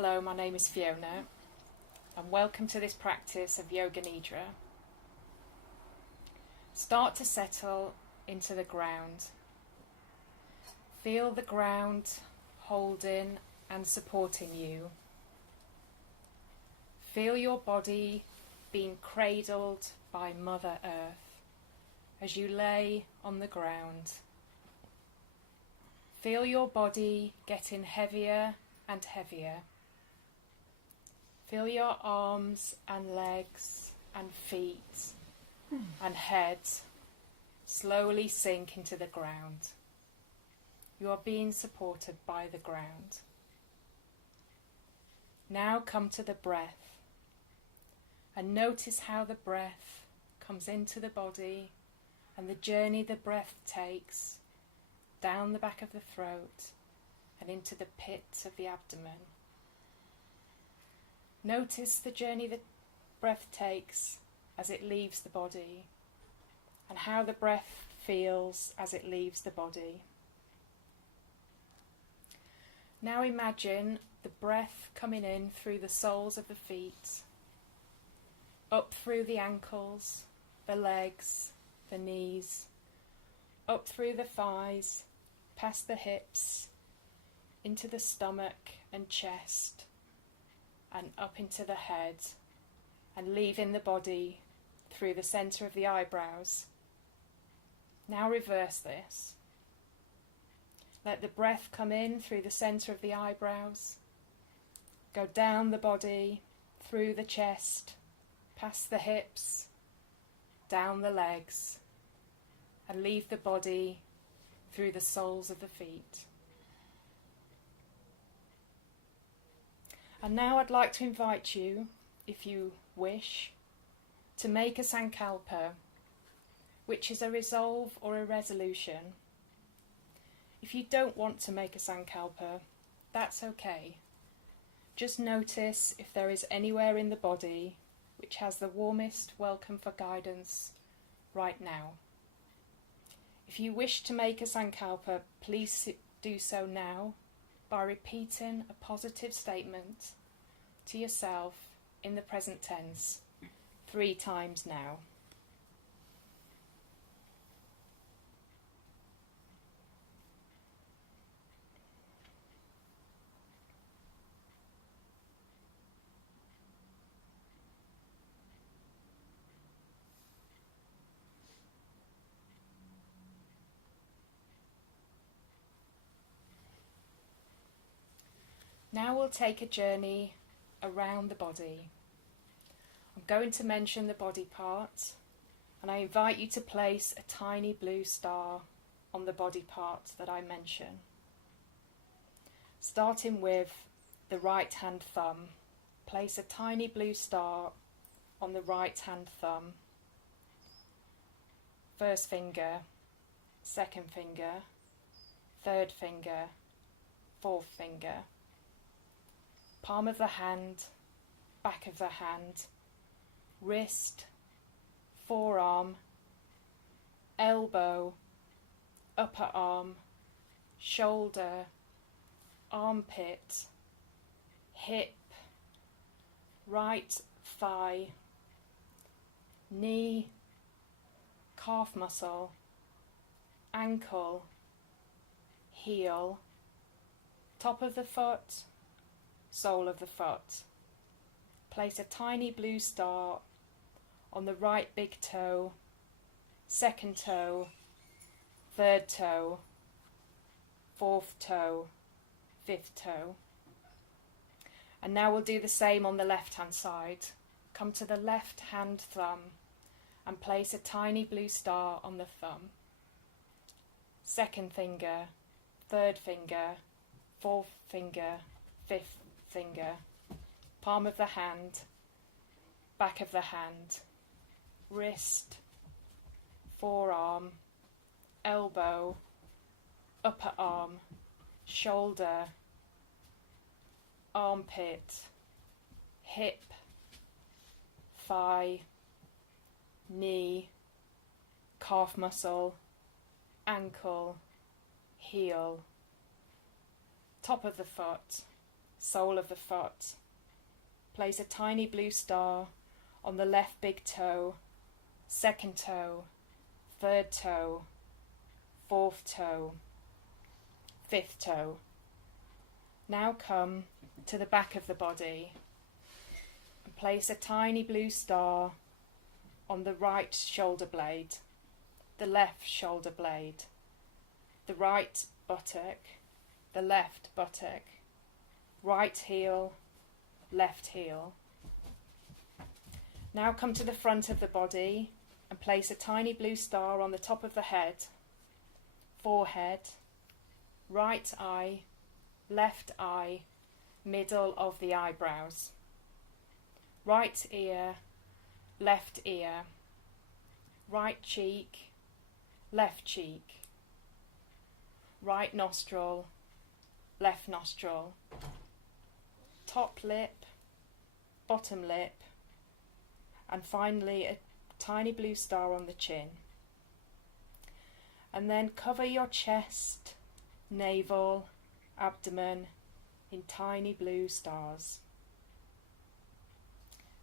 Hello, my name is Fiona and welcome to this practice of Yoga Nidra. Start to settle into the ground. Feel the ground holding and supporting you. Feel your body being cradled by Mother Earth as you lay on the ground. Feel your body getting heavier and heavier. Feel your arms and legs and feet and head slowly sink into the ground. You are being supported by the ground. Now come to the breath and notice how the breath comes into the body and the journey the breath takes down the back of the throat and into the pit of the abdomen. Notice the journey the breath takes as it leaves the body and how the breath feels as it leaves the body. Now imagine the breath coming in through the soles of the feet, up through the ankles, the legs, the knees, up through the thighs, past the hips, into the stomach and chest, and up into the head, and leaving the body through the centre of the eyebrows. Now reverse this. Let the breath come in through the centre of the eyebrows, go down the body, through the chest, past the hips, down the legs, and leave the body through the soles of the feet. And now I'd like to invite you, if you wish, to make a sankalpa, which is a resolve or a resolution. If you don't want to make a sankalpa, that's okay. Just notice if there is anywhere in the body which has the warmest welcome for guidance right now. If you wish to make a sankalpa, please do so now by repeating a positive statement to yourself in the present tense 3 times now. Now we'll take a journey around the body. I'm going to mention the body part, and I invite you to place a tiny blue star on the body part that I mention. Starting with the right hand thumb, place a tiny blue star on the right hand thumb. First finger, second finger, third finger, fourth finger. Palm of the hand, back of the hand, wrist, forearm, elbow, upper arm, shoulder, armpit, hip, right thigh, knee, calf muscle, ankle, heel, top of the foot, sole of the foot. Place a tiny blue star on the right big toe, second toe, third toe, fourth toe, fifth toe. And now we'll do the same on the left hand side. Come to the left hand thumb and place a tiny blue star on the thumb. Second finger, third finger, fourth finger, fifth finger, palm of the hand, back of the hand, wrist, forearm, elbow, upper arm, shoulder, armpit, hip, thigh, knee, calf muscle, ankle, heel, top of the foot, sole of the foot. Place a tiny blue star on the left big toe, second toe, third toe, fourth toe, fifth toe. Now come to the back of the body and place a tiny blue star on the right shoulder blade, the left shoulder blade, the right buttock, the left buttock, right heel, left heel. Now come to the front of the body and place a tiny blue star on the top of the head, forehead, right eye, left eye, middle of the eyebrows, right ear, left ear, right cheek, left cheek, right nostril, left nostril, top lip, bottom lip, and finally a tiny blue star on the chin. And then cover your chest, navel, abdomen in tiny blue stars.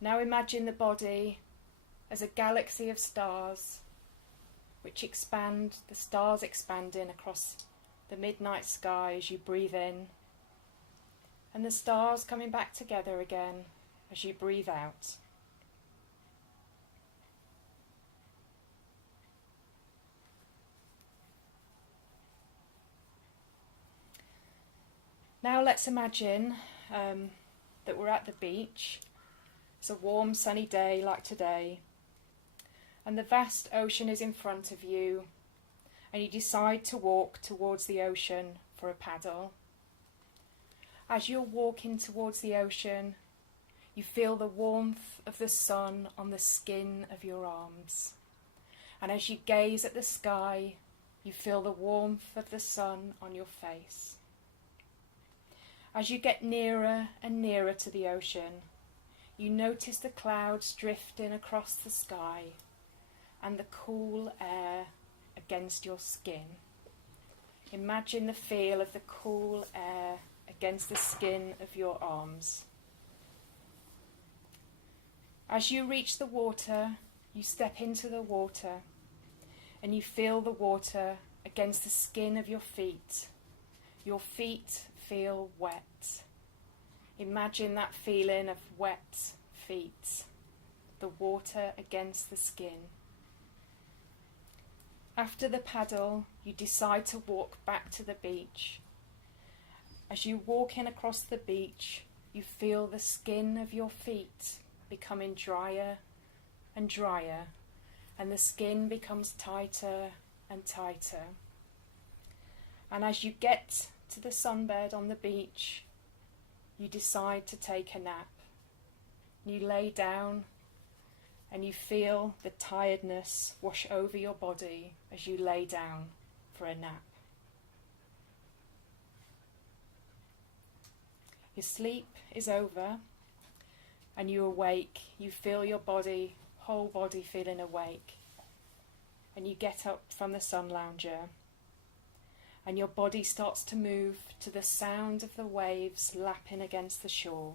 Now imagine the body as a galaxy of stars which expand, the stars expanding across the midnight sky as you breathe in, and the stars coming back together again as you breathe out. Now let's imagine that we're at the beach. It's a warm sunny day like today, and the vast ocean is in front of you, and you decide to walk towards the ocean for a paddle. As you're walking towards the ocean, you feel the warmth of the sun on the skin of your arms, and as you gaze at the sky, you feel the warmth of the sun on your face. As you get nearer and nearer to the ocean, you notice the clouds drifting across the sky and the cool air against your skin. Imagine the feel of the cool air against the skin of your arms. As you reach the water, you step into the water and you feel the water against the skin of your feet. Your feet feel wet. Imagine that feeling of wet feet, the water against the skin. After the paddle, you decide to walk back to the beach. As you walk in across the beach, you feel the skin of your feet becoming drier and drier, and the skin becomes tighter and tighter. And as you get to the sunbed on the beach, you decide to take a nap. You lay down and you feel the tiredness wash over your body as you lay down for a nap. Your sleep is over and you awake. You feel your body, whole body feeling awake. And you get up from the sun lounger. And your body starts to move to the sound of the waves lapping against the shore.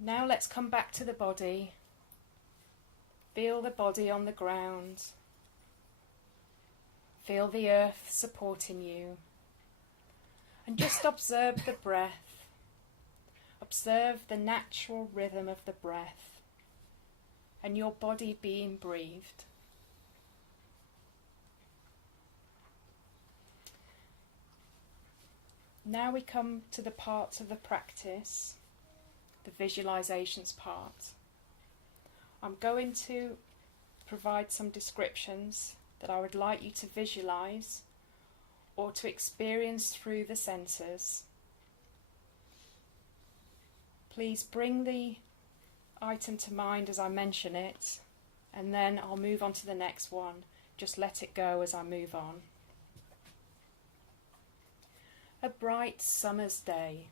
Now let's come back to the body. Feel the body on the ground. Feel the earth supporting you. And just observe the breath. Observe the natural rhythm of the breath and your body being breathed. Now we come to the parts of the practice, the visualizations part. I'm going to provide some descriptions that I would like you to visualize or to experience through the senses. Please bring the item to mind as I mention it, and then I'll move on to the next one. Just let it go as I move on. A bright summer's day.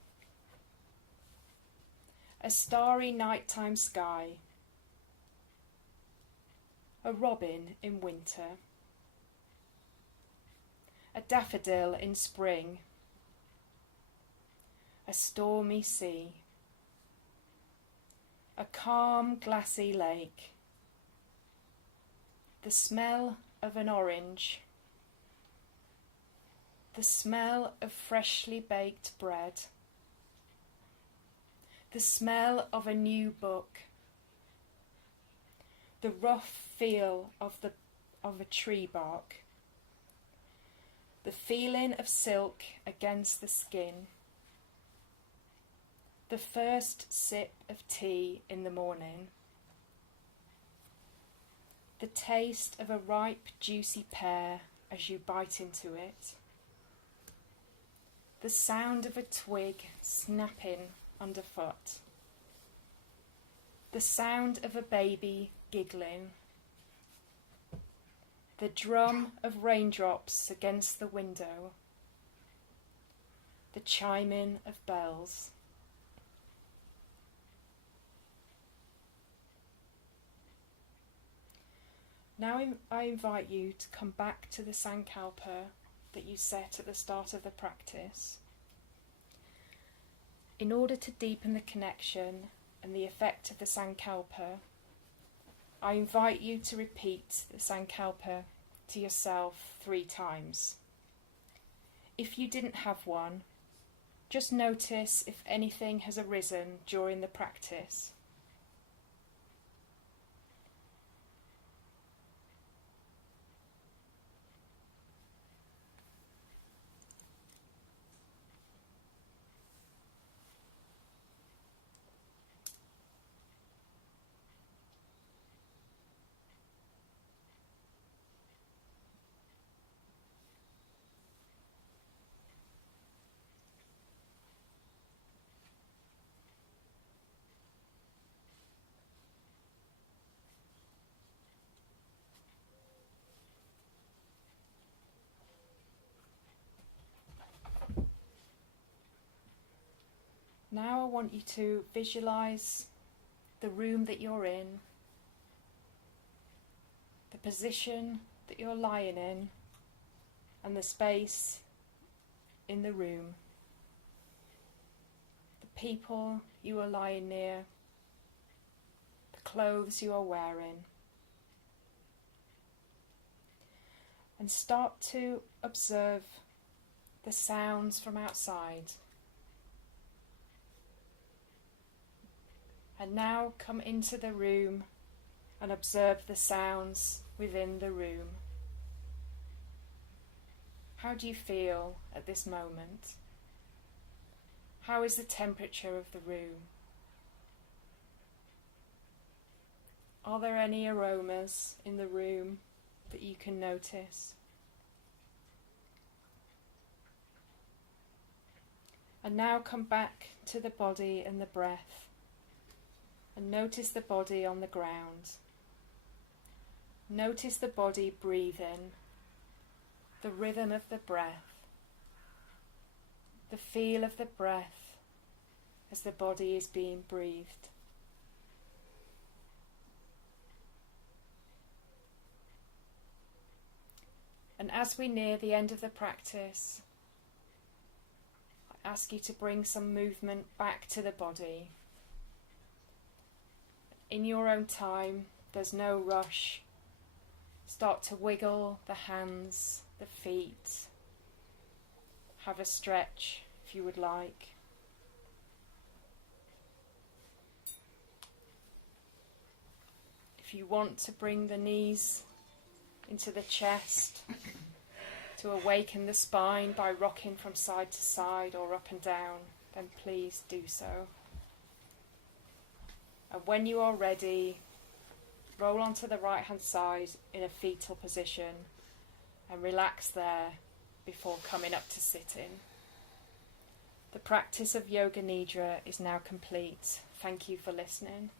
A starry nighttime sky. A robin in winter. a daffodil in spring, a stormy sea, a calm glassy lake, the smell of an orange, the smell of freshly baked bread, the smell of a new book, the rough feel of a tree bark, the feeling of silk against the skin, the first sip of tea in the morning, the taste of a ripe, juicy pear as you bite into it, the sound of a twig snapping underfoot, the sound of a baby giggling, the drum of raindrops against the window, the chiming of bells. Now I invite you to come back to the sankalpa that you set at the start of the practice. In order to deepen the connection and the effect of the sankalpa, I invite you to repeat the sankalpa to yourself 3 times. If you didn't have one, just notice if anything has arisen during the practice. Now I want you to visualize the room that you're in, the position that you're lying in, and the space in the room, the people you are lying near, the clothes you are wearing, and start to observe the sounds from outside. And now come into the room and observe the sounds within the room. How do you feel at this moment? How is the temperature of the room? Are there any aromas in the room that you can notice? And now come back to the body and the breath. And notice the body on the ground. Notice the body breathing, the rhythm of the breath, the feel of the breath as the body is being breathed. And as we near the end of the practice, I ask you to bring some movement back to the body. In your own time, there's no rush. Start to wiggle the hands, the feet. Have a stretch if you would like. If you want to bring the knees into the chest, to awaken the spine by rocking from side to side or up and down, then please do so. And when you are ready, roll onto the right hand side in a fetal position and relax there before coming up to sitting. The practice of Yoga Nidra is now complete. Thank you for listening.